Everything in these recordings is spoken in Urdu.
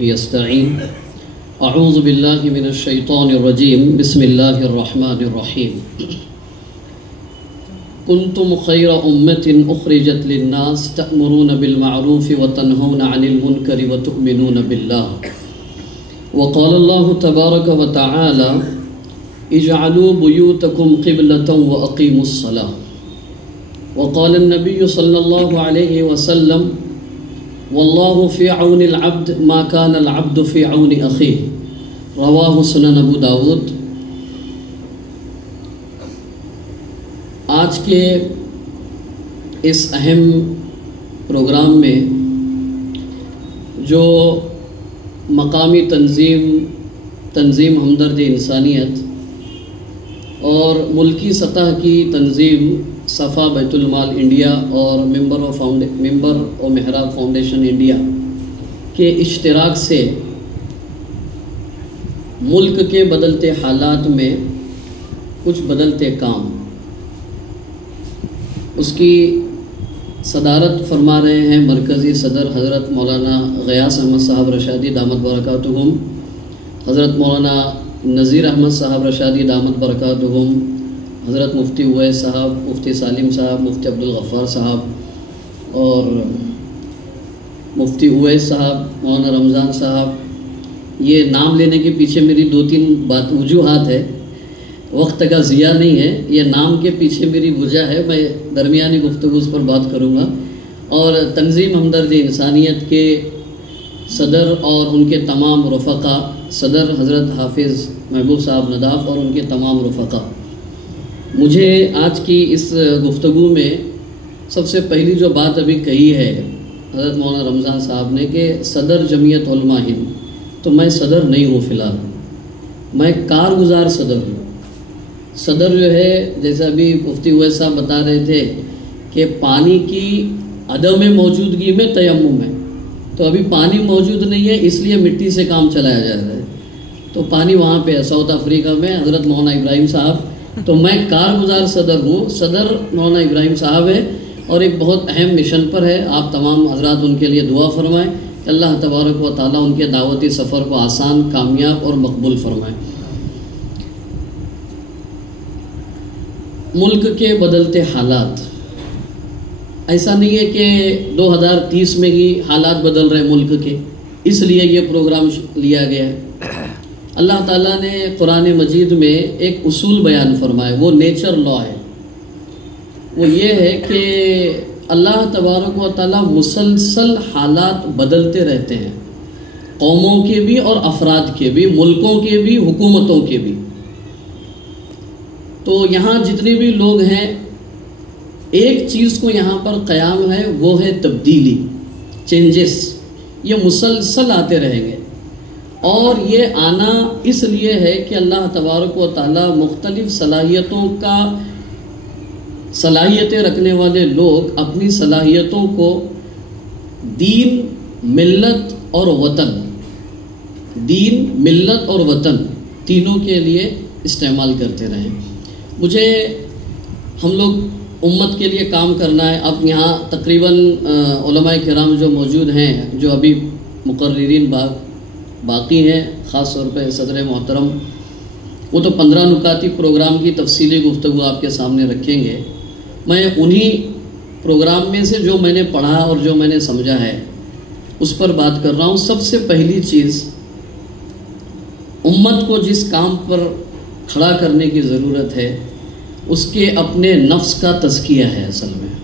يستعين أعوذ بالله من الشيطان الرجيم بسم الله الرحمن الرحيم كنتم خير أمة أخرجت للناس تأمرون بالمعروف وتنهون عن المنكر وتؤمنون بالله وقال الله تبارك وتعالى اجعلوا بيوتكم قبلة وأقيموا الصلاة وقال النبي صلى الله عليه وسلم والله في عون العبد ما كان العبد في عون أخيه رواہ سنن ابو داود۔ آج کے اس اہم پروگرام میں جو مقامی تنظیم ہمدرد انسانیت اور ملکی سطح کی تنظیم صفا بیت المال انڈیا اور ممبر و محراب فاؤنڈیشن انڈیا کے اشتراک سے ملک کے بدلتے حالات میں کچھ بدلتے کام، اس کی صدارت فرما رہے ہیں مرکزی صدر حضرت مولانا غیاث احمد صاحب رشادی دامت برکاتہم، حضرت مولانا نذیر احمد صاحب رشادی دامت برکاتہم، حضرت مفتی اویس صاحب، مفتی سالم صاحب، مفتی عبدالغفار صاحب اور مفتی اویس صاحب، مولانا رمضان صاحب۔ یہ نام لینے کے پیچھے میری دو تین وجوہات ہے، وقت کا ضیاع نہیں ہے، یہ نام کے پیچھے میری وجہ ہے، میں درمیانی گفتگو اس پر بات کروں گا۔ اور تنظیم ہمدرد انسانیت کے صدر اور ان کے تمام رفقا، صدر حضرت حافظ محبوب صاحب نداف اور ان کے تمام رفقا، مجھے آج کی اس گفتگو میں سب سے پہلی جو بات ابھی کہی ہے حضرت مولانا رمضان صاحب نے کہ صدر جمعیت علماء ہند، تو میں صدر نہیں ہوں فی الحال، میں کارگزار صدر ہوں۔ صدر جو ہے جیسے ابھی مفتی اویس صاحب بتا رہے تھے کہ پانی کی عدم موجودگی میں تیمم ہے، تو ابھی پانی موجود نہیں ہے اس لیے مٹی سے کام چلایا جا رہا ہے، تو پانی وہاں پہ ہے ساؤتھ افریقہ میں حضرت مولانا ابراہیم صاحب، تو میں کارگزار صدر ہوں۔ صدر مولانا ابراہیم صاحب ہے اور ایک بہت اہم مشن پر ہے، آپ تمام حضرات ان کے لیے دعا فرمائیں کہ اللہ تبارک و تعالیٰ ان کے دعوتی سفر کو آسان، کامیاب اور مقبول فرمائیں۔ ملک کے بدلتے حالات، ایسا نہیں ہے کہ 2030 میں ہی حالات بدل رہے ملک کے، اس لیے یہ پروگرام لیا گیا ہے۔ اللہ تعالیٰ نے قرآن مجید میں ایک اصول بیان فرمائے، وہ نیچر لا ہے، وہ یہ ہے کہ اللہ تبارک و تعالیٰ مسلسل حالات بدلتے رہتے ہیں، قوموں کے بھی اور افراد کے بھی، ملکوں کے بھی، حکومتوں کے بھی۔ تو یہاں جتنے بھی لوگ ہیں ایک چیز کو یہاں پر قیام ہے، وہ ہے تبدیلی، چینجز، یہ مسلسل آتے رہیں گے، اور یہ آنا اس لیے ہے کہ اللہ تبارک و تعالیٰ مختلف صلاحیتیں رکھنے والے لوگ اپنی صلاحیتوں کو دین، ملت اور وطن تینوں کے لیے استعمال کرتے رہیں۔ مجھے ہم لوگ امت کے لیے کام کرنا ہے۔ اب یہاں تقریباً علماء کرام جو موجود ہیں، جو ابھی مقررین باقی ہیں، خاص طور پہ صدر محترم، وہ تو 15 نکاتی پروگرام کی تفصیلی گفتگو آپ کے سامنے رکھیں گے۔ میں انہی پروگرام میں سے جو میں نے پڑھا اور جو میں نے سمجھا ہے اس پر بات کر رہا ہوں۔ سب سے پہلی چیز، امت کو جس کام پر کھڑا کرنے کی ضرورت ہے اس کے اپنے نفس کا تزکیہ ہے۔ اصل میں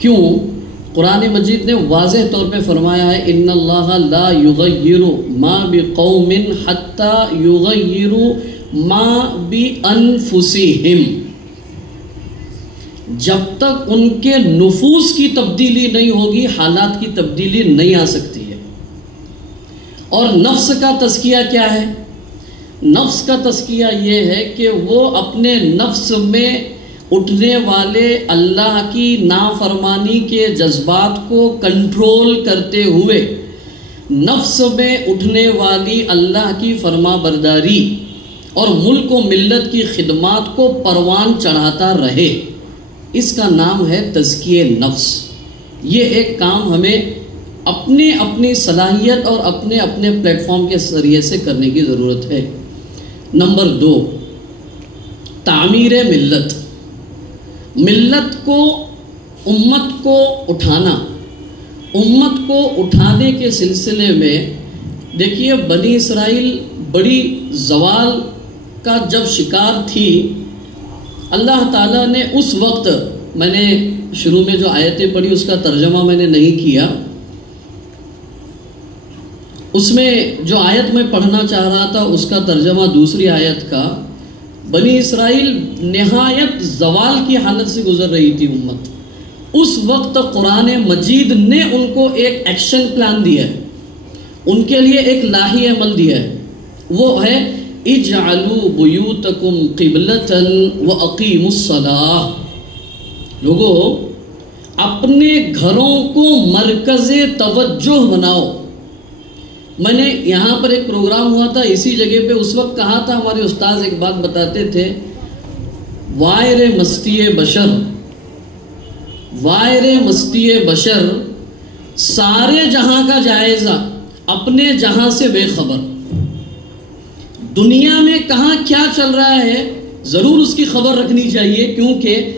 کیوں؟ قرآن مجید نے واضح طور پہ فرمایا ہے ان اللہ لا یغیر ما بقوم حتی یغیروا ما بانفسہم، جب تک ان کے نفوس کی تبدیلی نہیں ہوگی حالات کی تبدیلی نہیں آ سکتی ہے۔ اور نفس کا تزکیہ کیا ہے؟ نفس کا تزکیہ یہ ہے کہ وہ اپنے نفس میں اٹھنے والے اللہ کی نافرمانی کے جذبات کو کنٹرول کرتے ہوئے نفس میں اٹھنے والی اللہ کی فرما برداری اور ملک و ملت کی خدمات کو پروان چڑھاتا رہے، اس کا نام ہے تزکیہ نفس۔ یہ ایک کام ہمیں اپنے اپنی صلاحیت اور اپنے اپنے پلیٹ فارم کے ذریعے سے کرنے کی ضرورت ہے۔ نمبر 2، تعمیر ملت، ملت کو، امت کو اٹھانا۔ امت کو اٹھانے کے سلسلے میں دیکھیے، بنی اسرائیل بڑی زوال کا جب شکار تھی، اللہ تعالیٰ نے اس وقت، میں نے شروع میں جو آیتیں پڑھی اس کا ترجمہ میں نے نہیں کیا، اس میں جو آیت میں پڑھنا چاہ رہا تھا اس کا ترجمہ دوسری آیت کا، بنی اسرائیل نہایت زوال کی حالت سے گزر رہی تھی امت۔ اس وقت قرآن مجید نے ان کو ایک ایکشن پلان دیا ہے، ان کے لیے ایک لاہی عمل دیا ہے، وہ ہے اجعلوا بیوتکم قبلۃ واقیموا الصلاۃ۔ لوگو، اپنے گھروں کو مرکز توجہ بناؤ۔ میں نے یہاں پر ایک پروگرام ہوا تھا اسی جگہ پہ، اس وقت کہا تھا، ہمارے استاذ ایک بات بتاتے تھے، وائر مستی بشر، وائر مستی بشر، سارے جہاں کا جائزہ، اپنے جہاں سے بے خبر۔ دنیا میں کہاں کیا چل رہا ہے ضرور اس کی خبر رکھنی چاہیے، کیونکہ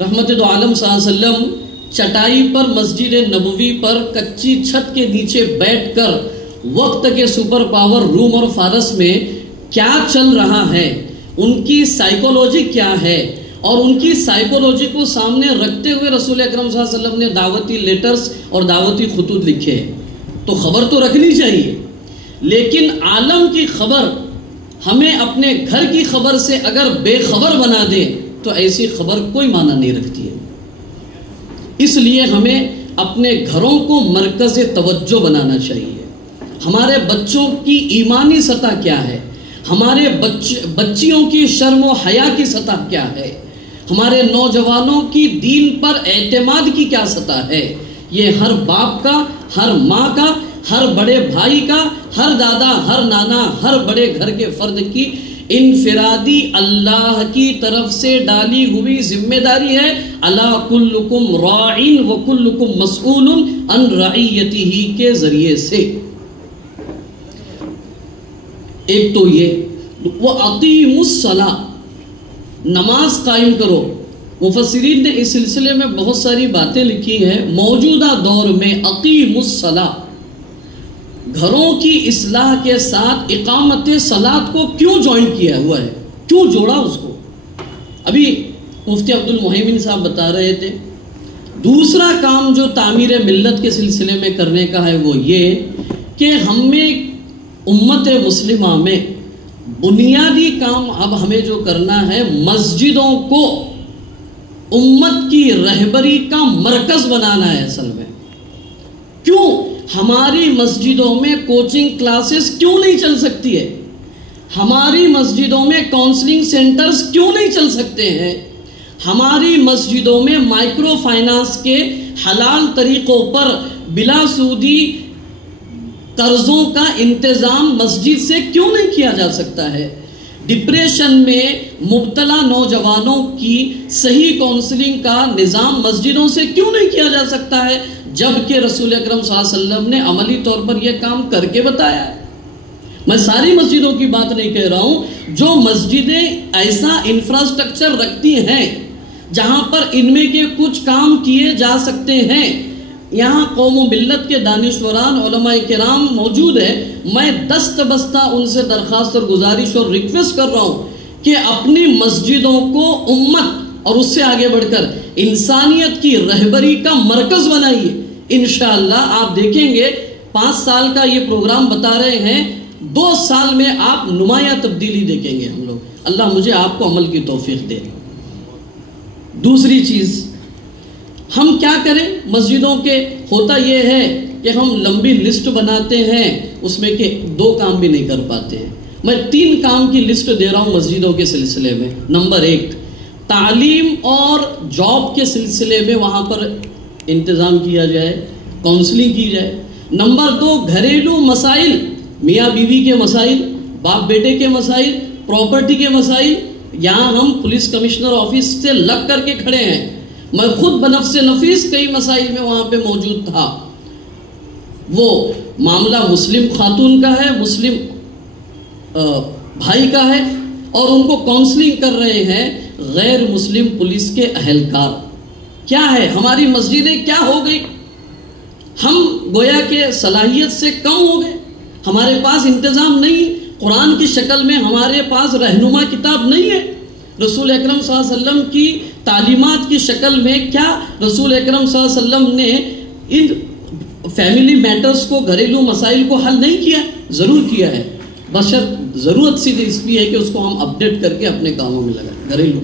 رحمت دو عالم صلی اللہ علیہ وسلم چٹائی پر مسجد نبوی پر کچی چھت کے نیچے بیٹھ کر وقت کے سپر پاور روم اور فارس میں کیا چل رہا ہے، ان کی سائیکولوجی کیا ہے، اور ان کی سائیکولوجی کو سامنے رکھتے ہوئے رسول اکرم صلی اللہ علیہ وسلم نے دعوتی لیٹرز اور دعوتی خطوط لکھے۔ تو خبر تو رکھنی چاہیے، لیکن عالم کی خبر ہمیں اپنے گھر کی خبر سے اگر بے خبر بنا دے تو ایسی خبر کوئی معنی نہیں رکھتی ہے۔ اس لیے ہمیں اپنے گھروں کو مرکز توجہ بنانا چاہیے۔ ہمارے بچوں کی ایمانی سطح کیا ہے، ہمارے بچیوں کی شرم و حیا کی سطح کیا ہے، ہمارے نوجوانوں کی دین پر اعتماد کی کیا سطح ہے، یہ ہر باپ کا، ہر ماں کا، ہر بڑے بھائی کا، ہر دادا، ہر نانا، ہر بڑے گھر کے فرد کی انفرادی اللہ کی طرف سے ڈالی ہوئی ذمہ داری ہے۔ الا کلکم راع وکلکم مسئول عن رعیتہ کے ذریعے سے۔ ایک تو یہ، وَأَقِیمُوا الصَّلَاةَ، نماز قائم کرو۔ مفسرین نے اس سلسلے میں بہت ساری باتیں لکھی ہیں۔ موجودہ دور میں اقیموا الصلاۃ، گھروں کی اصلاح کے ساتھ اقامت صلاۃ کو کیوں جوائن کیا ہوا ہے، کیوں جوڑا اس کو؟ ابھی مفتی عبد المہیمن صاحب بتا رہے تھے، دوسرا کام جو تعمیر ملت کے سلسلے میں کرنے کا ہے وہ یہ کہ ہمیں امت مسلمہ میں بنیادی کام اب ہمیں جو کرنا ہے، مسجدوں کو امت کی رہبری کا مرکز بنانا ہے۔ اصل میں کیوں ہماری مسجدوں میں کوچنگ کلاسز کیوں نہیں چل سکتی ہے، ہماری مسجدوں میں کاؤنسلنگ سینٹرز کیوں نہیں چل سکتے ہیں، ہماری مسجدوں میں مائکرو فائنانس کے حلال طریقوں پر بلا سودی قرضوں کا انتظام مسجد سے کیوں نہیں کیا جا سکتا ہے، ڈپریشن میں مبتلا نوجوانوں کی صحیح کاؤنسلنگ کا نظام مسجدوں سے کیوں نہیں کیا جا سکتا ہے، جبکہ رسول اکرم صلی اللہ علیہ وسلم نے عملی طور پر یہ کام کر کے بتایا ہے۔ میں ساری مسجدوں کی بات نہیں کہہ رہا ہوں، جو مسجدیں ایسا انفراسٹرکچر رکھتی ہیں جہاں پر ان میں کے کچھ کام کیے جا سکتے ہیں، یہاں قوم و ملت کے دانشوران علماء کرام موجود ہیں، میں دست بستہ ان سے درخواست اور گزارش اور ریکویسٹ کر رہا ہوں کہ اپنی مسجدوں کو امت اور اس سے آگے بڑھ کر انسانیت کی رہبری کا مرکز بنائیے۔ انشاءاللہ آپ دیکھیں گے 5 سال کا یہ پروگرام بتا رہے ہیں، 2 سال میں آپ نمایاں تبدیلی دیکھیں گے ہم لوگ۔ اللہ مجھے آپ کو عمل کی توفیق دے۔ دوسری چیز، ہم کیا کریں مسجدوں کے؟ ہوتا یہ ہے کہ ہم لمبی لسٹ بناتے ہیں، اس میں کہ 2 کام بھی نہیں کر پاتے ہیں۔ میں 3 کام کی لسٹ دے رہا ہوں مسجدوں کے سلسلے میں۔ نمبر 1، تعلیم اور جاب کے سلسلے میں وہاں پر انتظام کیا جائے، کاؤنسلنگ کی جائے۔ نمبر 2، گھریلو مسائل، میاں بیوی کے مسائل، باپ بیٹے کے مسائل، پراپرٹی کے مسائل۔ یہاں ہم پولیس کمشنر آفس سے لگ کر کے کھڑے ہیں، میں خود بنفس نفیس کئی مسائل میں وہاں پہ موجود تھا۔ وہ معاملہ مسلم خاتون کا ہے، مسلم بھائی کا ہے، اور ان کو کاؤنسلنگ کر رہے ہیں غیر مسلم پولیس کے اہلکار۔ کیا ہے ہماری مسجدیں کیا ہو گئی؟ ہم گویا کہ صلاحیت سے کم ہو گئے، ہمارے پاس انتظام نہیں، قرآن کی شکل میں ہمارے پاس رہنما کتاب نہیں ہے، رسول اکرم صلی اللہ علیہ وسلم کی تعلیمات کی شکل میں کیا رسول اکرم صلی اللہ علیہ وسلم نے ان فیملی میٹرز کو، گھریلو مسائل کو حل نہیں کیا؟ ضرور کیا ہے، بشرط ضرورت سیدھی اس لیے ہے کہ اس کو ہم اپڈیٹ کر کے اپنے کاموں میں لگائیں گھریلو۔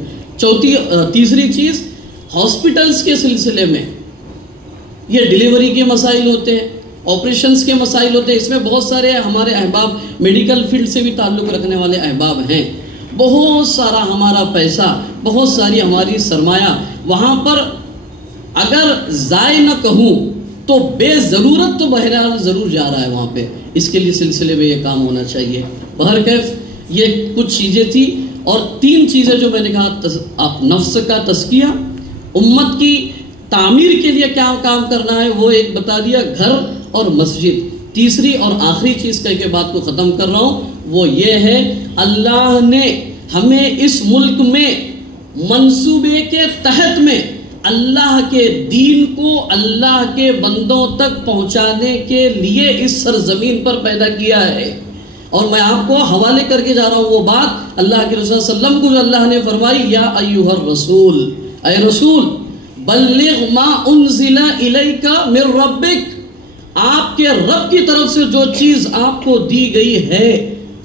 تیسری چیز، ہاسپٹلز کے سلسلے میں یہ ڈیلیوری کے مسائل ہوتے ہیں، آپریشنز کے مسائل ہوتے ہیں، اس میں بہت سارے ہمارے احباب میڈیکل فیلڈ سے بھی تعلق رکھنے والے احباب ہیں، بہت سارا ہمارا پیسہ، بہت ساری ہماری سرمایہ وہاں پر اگر ضائع نہ کہوں تو بے ضرورت تو بہرحال ضرور جا رہا ہے وہاں پہ، اس کے لیے سلسلے میں یہ کام ہونا چاہیے۔ بہرکیف یہ کچھ چیزیں تھی، اور 3 چیزیں جو میں نے کہا، نفس کا تزکیہ، امت کی تعمیر کے لیے کیا کام کرنا ہے وہ ایک بتا دیا، گھر اور مسجد۔ تیسری اور آخری چیز کہہ کے بات کو ختم کر رہا ہوں، وہ یہ ہے اللہ نے ہمیں اس ملک میں منصوبے کے تحت میں اللہ کے دین کو اللہ کے بندوں تک پہنچانے کے لیے اس سرزمین پر پیدا کیا ہے۔ اور میں آپ کو حوالے کر کے جا رہا ہوں وہ بات اللہ کے رسول صلی اللہ علیہ وسلم کو جو اللہ نے فرمائی، یا ایھا الرسول، اے رسول بلغ ما انزل الیک من ربک، آپ کے رب کی طرف سے جو چیز آپ کو دی گئی ہے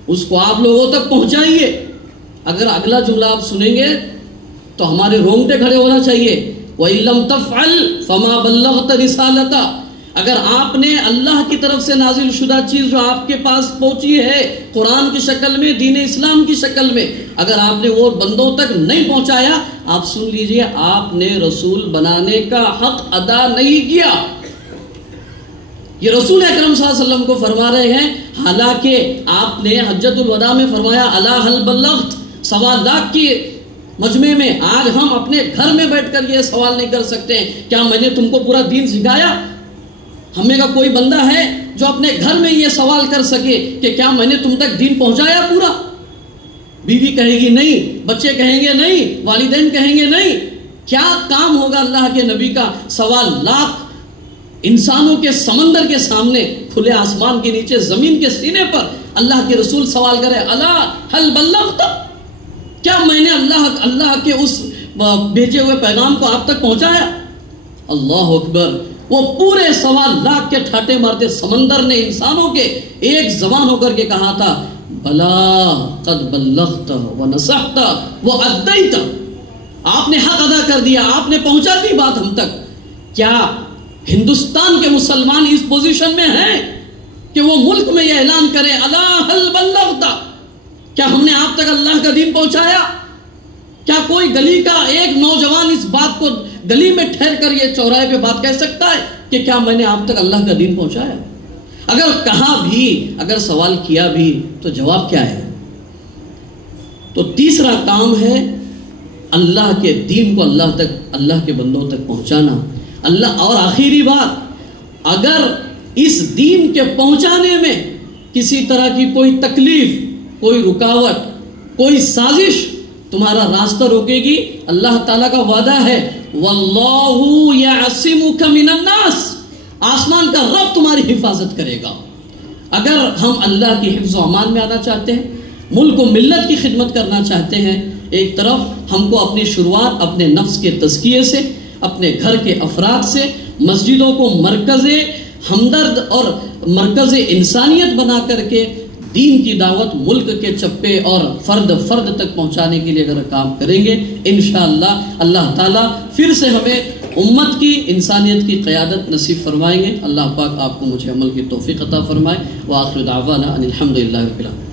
اس کو آپ لوگوں تک پہنچائیے۔ اگر اگلا جملہ آپ سنیں گے تو ہمارے رونگٹے کھڑے ہونا چاہیے، وَإِن لَمْ تَفْعَلْ فَمَا بَلَّغْتَ رِسَالَتَهُ، اگر آپ نے اللہ کی طرف سے نازل شدہ چیز جو آپ کے پاس پہنچی ہے قرآن کی شکل میں، دین اسلام کی شکل میں، اگر آپ نے وہ بندوں تک نہیں پہنچایا، آپ سن لیجئے آپ نے رسول بنانے کا حق ادا نہیں کیا۔ یہ رسول اکرم صلی اللہ علیہ وسلم کو فرما رہے ہیں، حالانکہ آپ نے حجۃ الوداع میں فرمایا الا هل بلغت، 1.25 لاکھ کی مجمع میں آج ہم اپنے گھر میں بیٹھ کر یہ سوال نہیں کر سکتے ہیں کیا میں نے تم کو پورا دین سکھایا؟ ہمیں کا کوئی بندہ ہے جو اپنے گھر میں یہ سوال کر سکے کہ کیا میں نے تم تک دین پہنچایا پورا؟ بیوی کہے گی نہیں، بچے کہیں گے نہیں، والدین کہیں گے نہیں۔ کیا کام ہوگا اللہ کے نبی کا 1.25 لاکھ انسانوں کے سمندر کے سامنے، کھلے آسمان کے نیچے، زمین کے سینے پر اللہ کے رسول سوال کرے الا هل بلغت، کیا میں نے اللہ کے اس بھیجے ہوئے پیغام کو آپ تک پہنچایا؟ اللہ اکبر، وہ پورے 1.25 لاکھ کے ٹھاٹے مارتے سمندر نے انسانوں کے ایک زبان ہو کر کے کہا تھا بلا قد بلغت ونصحت وادیت، آپ نے حق ادا کر دیا، آپ نے پہنچا دی بات ہم تک۔ کیا ہندوستان کے مسلمان اس پوزیشن میں ہیں کہ وہ ملک میں یہ اعلان کریں الا هل بلغت، کیا ہم نے آپ تک اللہ کا دین پہنچایا؟ کیا کوئی گلی کا ایک نوجوان اس بات کو گلی میں ٹھہر کر یہ چوراہے پہ بات کہہ سکتا ہے کہ کیا میں نے آپ تک اللہ کا دین پہنچایا؟ اگر کہا بھی، اگر سوال کیا بھی تو جواب کیا ہے؟ تو تیسرا کام ہے اللہ کے دین کو اللہ تک، اللہ کے بندوں تک پہنچانا۔ اللہ، اور آخری بات، اگر اس دین کے پہنچانے میں کسی طرح کی کوئی تکلیف، کوئی رکاوٹ، کوئی سازش تمہارا راستہ روکے گی، اللہ تعالیٰ کا وعدہ ہے واللہ یعصمک من الناس، آسمان کا رب تمہاری حفاظت کرے گا۔ اگر ہم اللہ کی حفظ و امان میں آنا چاہتے ہیں، ملک و ملت کی خدمت کرنا چاہتے ہیں، ایک طرف ہم کو اپنی شروعات اپنے نفس کے تزکیے سے، اپنے گھر کے افراد سے، مسجدوں کو مرکز ہمدرد اور مرکز انسانیت بنا کر کے دین کی دعوت ملک کے چپے اور فرد تک پہنچانے کے لیے اگر کام کریں گے، انشاءاللہ اللہ تعالیٰ پھر سے ہمیں امت کی، انسانیت کی قیادت نصیب فرمائیں گے۔ اللہ پاک آپ کو مجھے عمل کی توفیق عطا فرمائے۔ وآخر دعوانا ان الحمدللہ رب العالمین۔